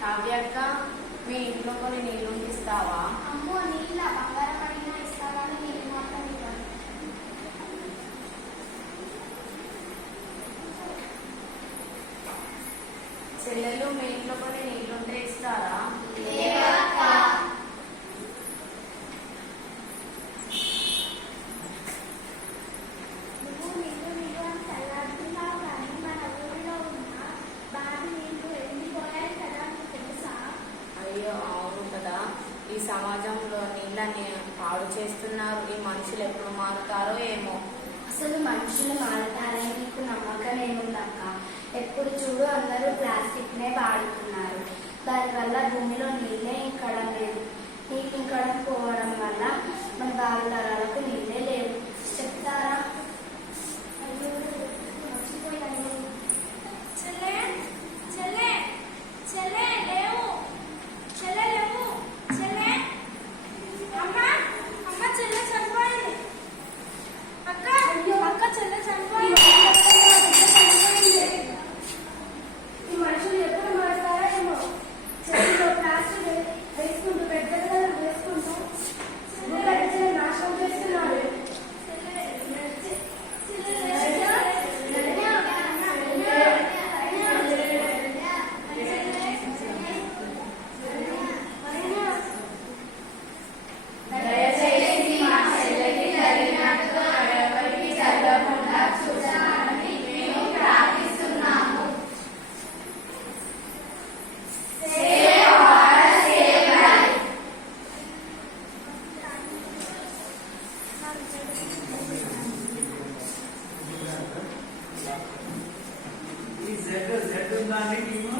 కావ్యక్క, మీ ఇంట్లో కొన్ని నీళ్లు ఇస్తావా? అమ్మో, నీళ్ళ బంగారం అడిగినా ఇస్తావని నీళ్ళు మాత్రం ఇవ్వాలి. చెల్లెలు, మీ ఇంట్లో కొన్ని నీళ్లుంటే ఇస్తారా? ఈ సమాజంలో నీళ్ళని పాడు చేస్తున్నారు. ఈ మనుషులు ఎప్పుడు మారుతారో ఏమో. అసలు మనుషులు మారుతారని నీకు నమ్మకం ఏముందక్క? ఎప్పుడు చూడు అందరూ ప్లాస్టిక్ నే వాడుతున్నారు. దానివల్ల భూమిలో నీళ్ళే ఇంకడం లేదు. నీకు ఇంకడం పోవడం వల్ల మన భావితరాలకు నీళ్ళే లేవు. చెప్తారా? Z ఉందా అండి టీము?